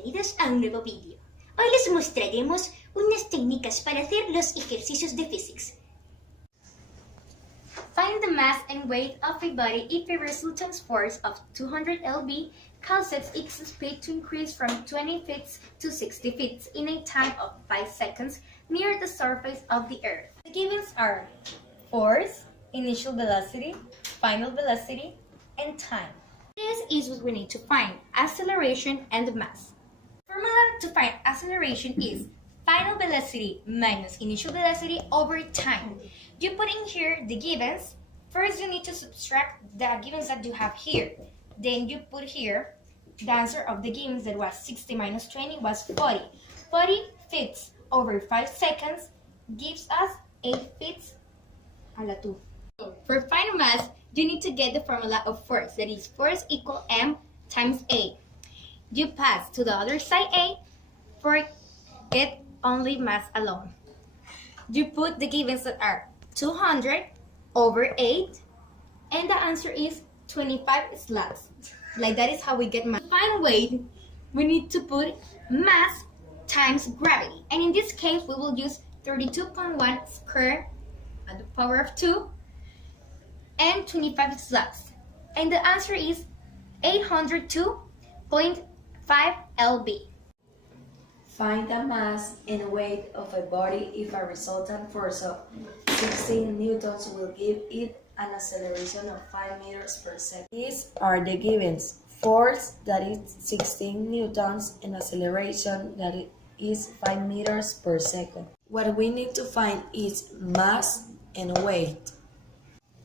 bienvenidos a un nuevo vídeo. Hoy les mostraremos unas técnicas para hacer los ejercicios de physics. Find the mass and weight of a body if a resultant force of 200 lb causes its speed to increase from 20 feet to 60 feet in a time of 5 seconds near the surface of the Earth. The givens are force, initial velocity, final velocity, and time. This is what we need to find: acceleration and mass. The formula to find acceleration is final velocity minus initial velocity over time. You put in here the givens. First, you need to subtract the givens that you have here. Then you put here the answer of the givens that was 60 minus 20 was 40. 40 feet over 5 seconds gives us 8 feet a la 2. For final mass, you need to get the formula of force, that is force equal m times a. You pass to the other side a, forget only mass alone. You put the givens that are 200 over 8, and the answer is 25 slabs. Like that is how we get mass. To find weight, we need to put mass times gravity, and in this case we will use 32.1 squared at the power of 2 and 25 slabs, and the answer is 802.5 lb. Find the mass and weight of a body if a resultant force of 16 newtons will give it an acceleration of 5 meters per second. These are the givens: force, that is 16 newtons, and acceleration, that is 5 meters per second. What we need to find is mass and weight.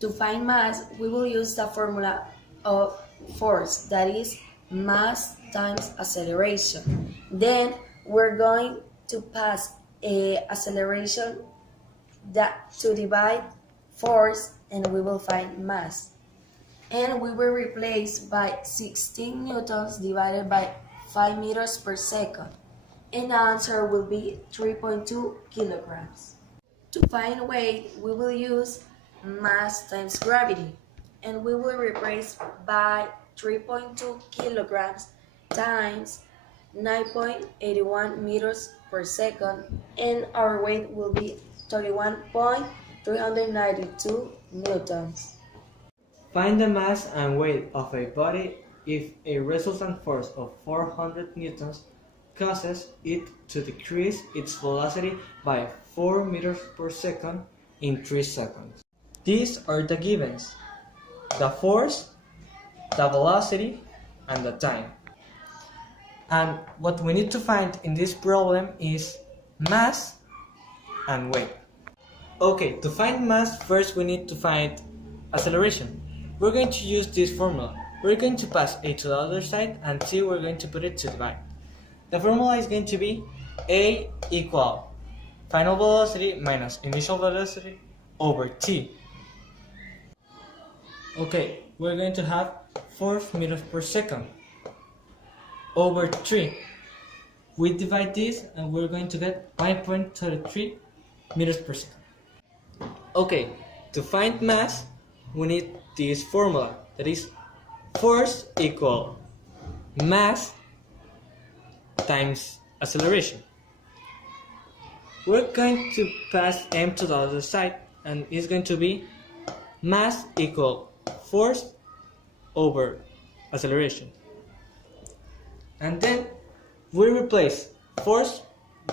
To find mass, we will use the formula of force, that is mass times acceleration. Then we're going to pass acceleration to divide force, and we will find mass. And we will replace by 16 newtons divided by 5 meters per second. And the answer will be 3.2 kilograms. To find weight, we will use mass times gravity, and we will replace by 3.2 kilograms times 9.81 meters per second, and our weight will be 31.392 newtons. Find the mass and weight of a body if a resultant force of 400 newtons causes it to decrease its velocity by 4 meters per second in 3 seconds. These are the givens: the force, the velocity, and the time. And what we need to find in this problem is mass and weight. Okay, to find mass, first we need to find acceleration. We're going to use this formula. We're going to pass a to the other side, and t we're going to put it to divide. The formula is going to be a equal final velocity minus initial velocity over t. Okay, we're going to have 4 meters per second over 3. We divide this and we're going to get 5.33 meters per second. Okay, to find mass, we need this formula, that is force equal mass times acceleration. We're going to pass m to the other side, and it's going to be mass equal force over acceleration. And then we replace force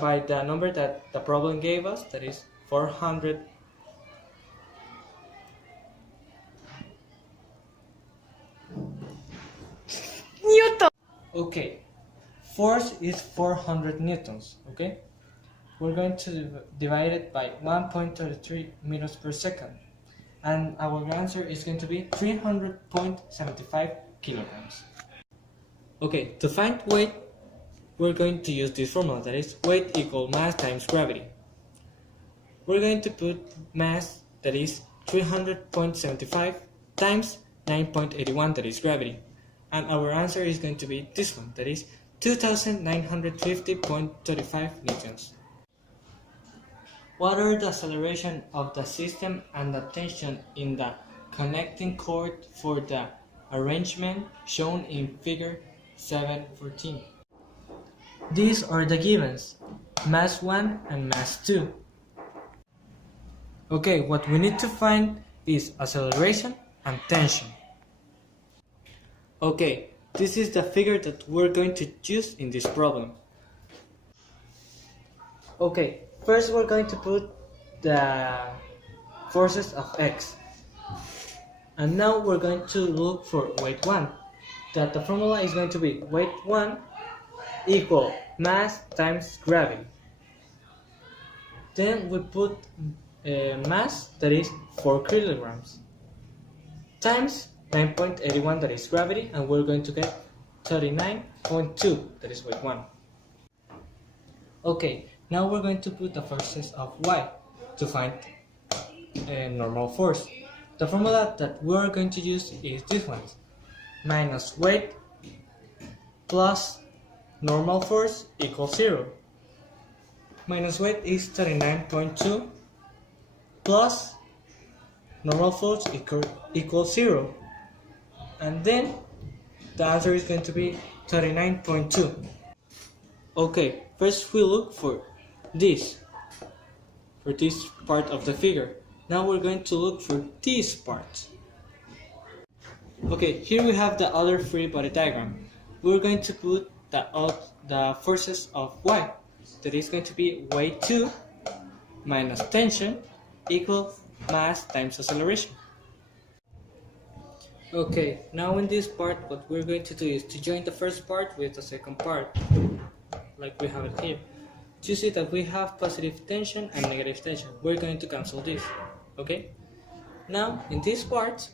by the number that the problem gave us, that is 400 Newton. Okay, force is 400 newtons. Okay, we're going to divide it by 1.33 meters per second, and our answer is going to be 300.75 kilograms. Okay, to find weight, we're going to use this formula, that is weight equal mass times gravity. We're going to put mass, that is 300.75 times 9.81, that is gravity. And our answer is going to be this one, that is 2950.35 newtons. What are the acceleration of the system and the tension in the connecting cord for the arrangement shown in figure 7.14? These are the givens, mass 1 and mass 2. Okay, what we need to find is acceleration and tension. Okay, this is the figure that we're going to use in this problem. Okay, first we're going to put the forces of X. And now we're going to look for weight 1. That the formula is going to be weight 1 equal mass times gravity. Then we put mass, that is 4 kilograms, times 9.81, that is gravity, and we're going to get 39.2, that is weight 1. Okay, now we're going to put the forces of Y to find a normal force. The formula that we're going to use is this one: minus weight plus normal force equals 0. Minus weight is 39.2 plus normal force equals 0. And then the answer is going to be 39.2. Okay, first we look for this part of the figure. Now we're going to look for this part. Okay, here we have the other free body diagram. We're going to put the forces of Y. That is going to be weight 2 minus tension equal mass times acceleration. Okay, now in this part what we're going to do is to join the first part with the second part, like we have it here. You see that we have positive tension and negative tension. We're going to cancel this, okay? Now in this part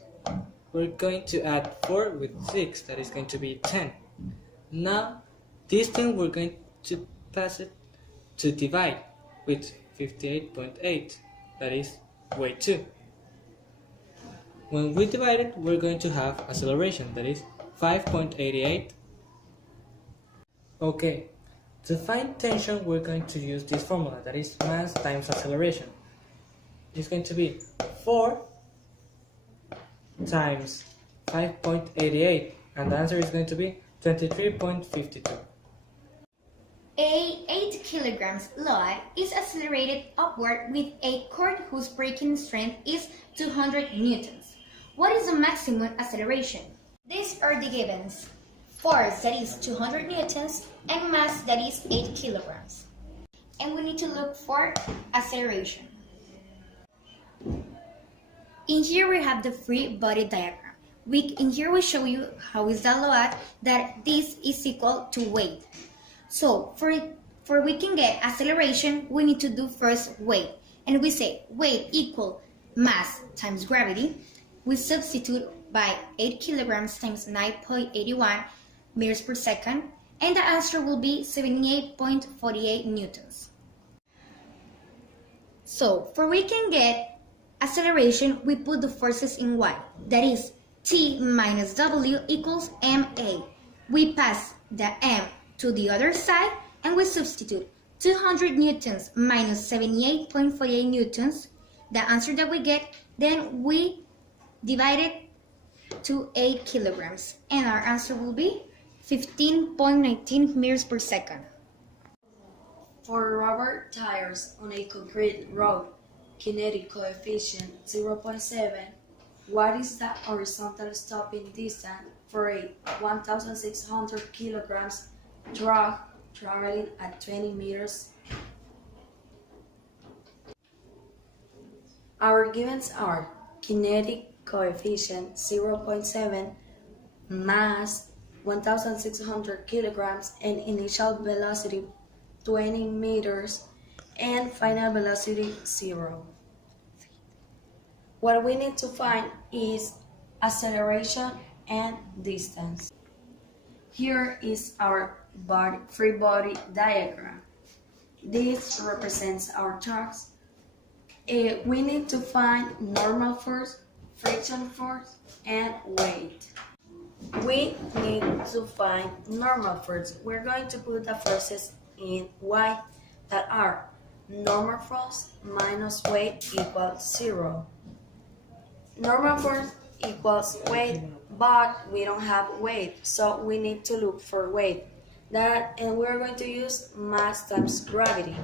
we're going to add 4 with 6, that is going to be 10. Now this thing we're going to pass it to divide with 58.8, that is weight 2. When we divide it, we're going to have acceleration, that is 5.88. Okay, to find tension we're going to use this formula, that is mass times acceleration. It's going to be 4 times 5.88, and the answer is going to be 23.52. A 8 kilograms load is accelerated upward with a cord whose braking strength is 200 newtons. What is the maximum acceleration? These are the givens: force, that is 200 newtons, and mass, that is 8 kilograms. And we need to look for acceleration. In here we have the free body diagram. In here we show you how is the load, that this is equal to weight. So for we can get acceleration, we need to do first weight. And we say weight equal mass times gravity. We substitute by 8 kilograms times 9.81 meters per second, and the answer will be 78.48 newtons. So for we can get acceleration, we put the forces in Y. That is T minus W equals MA. We pass the M to the other side and we substitute 200 newtons minus 78.48 newtons, the answer that we get. Then we divide it to 8 kilograms and our answer will be 15.19 meters per second. For rubber tires on a concrete road, kinetic coefficient 0.7, what is the horizontal stopping distance for a 1,600 kilograms truck traveling at 20 meters? Our givens are kinetic coefficient 0.7, mass 1,600 kilograms, and initial velocity 20 meters, and final velocity 0. What we need to find is acceleration and distance. Here is our free body diagram. This represents our trucks. We need to find normal force, friction force, and weight. We need to find normal force. We're going to put the forces in Y that are normal force minus weight equals 0. Normal force equals weight, but we don't have weight, so we need to look for weight. and we're going to use mass times gravity.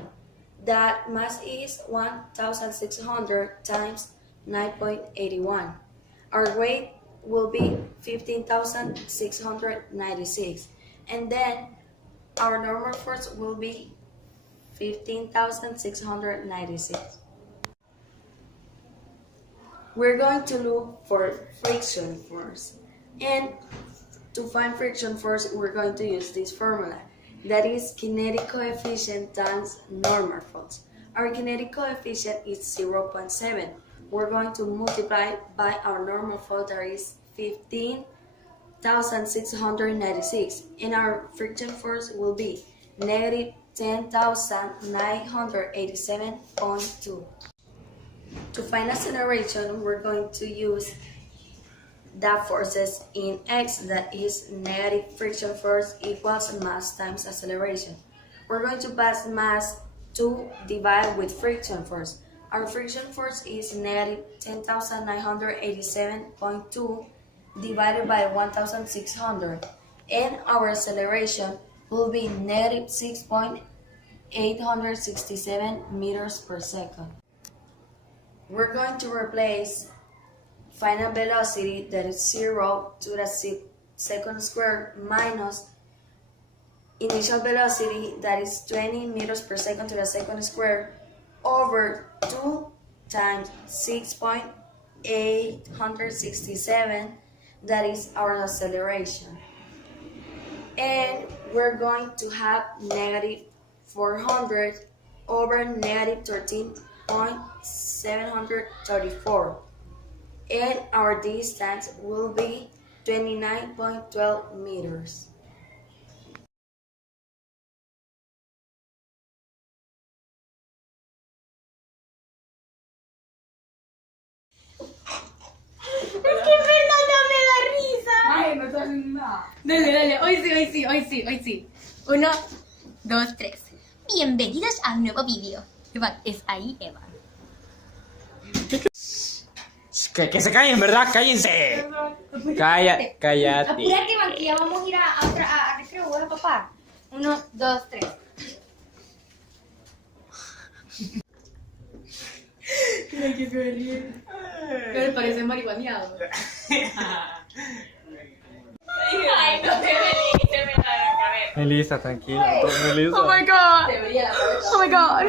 That mass is 1,600 times 9.81. Our weight will be 15,696, and then our normal force will be 15,696. We're going to look for friction force, and to find friction force, we're going to use this formula. That is kinetic coefficient times normal force. Our kinetic coefficient is 0.7. We're going to multiply by our normal force, that is 15,696. And our friction force will be negative 10,987.2. To find acceleration, we're going to use that forces in x, that is negative friction force equals mass times acceleration. We're going to pass mass to divide with friction force. Our friction force is negative 10,987.2 divided by 1,600, and our acceleration will be negative 6.867 meters per second. We're going to replace final velocity, that is 0 to the second square, minus initial velocity, that is 20 meters per second to the second square, over 2 times 6.867, that is our acceleration. And we're going to have negative 400 over negative 13.734. And our distance will be 29.12 meters. Es que en verdad no me da risa. Ay, no te hacen nada. Dale, hoy sí. 1, 2, 3. Bienvenidos a un nuevo vídeo. Eva, es ahí, Eva. Que se callen, ¿verdad? ¡Cállense! Cállate. Apúrate, Iván, que ya vamos a ir a recreo, ¿verdad, papá? 1, 2, 3. Mira que se ríe. Pero parece marihuaneado. Ay, no te veniste, me da la cabeza. Melissa, tranquila. Melissa. Oh my god. Oh my god.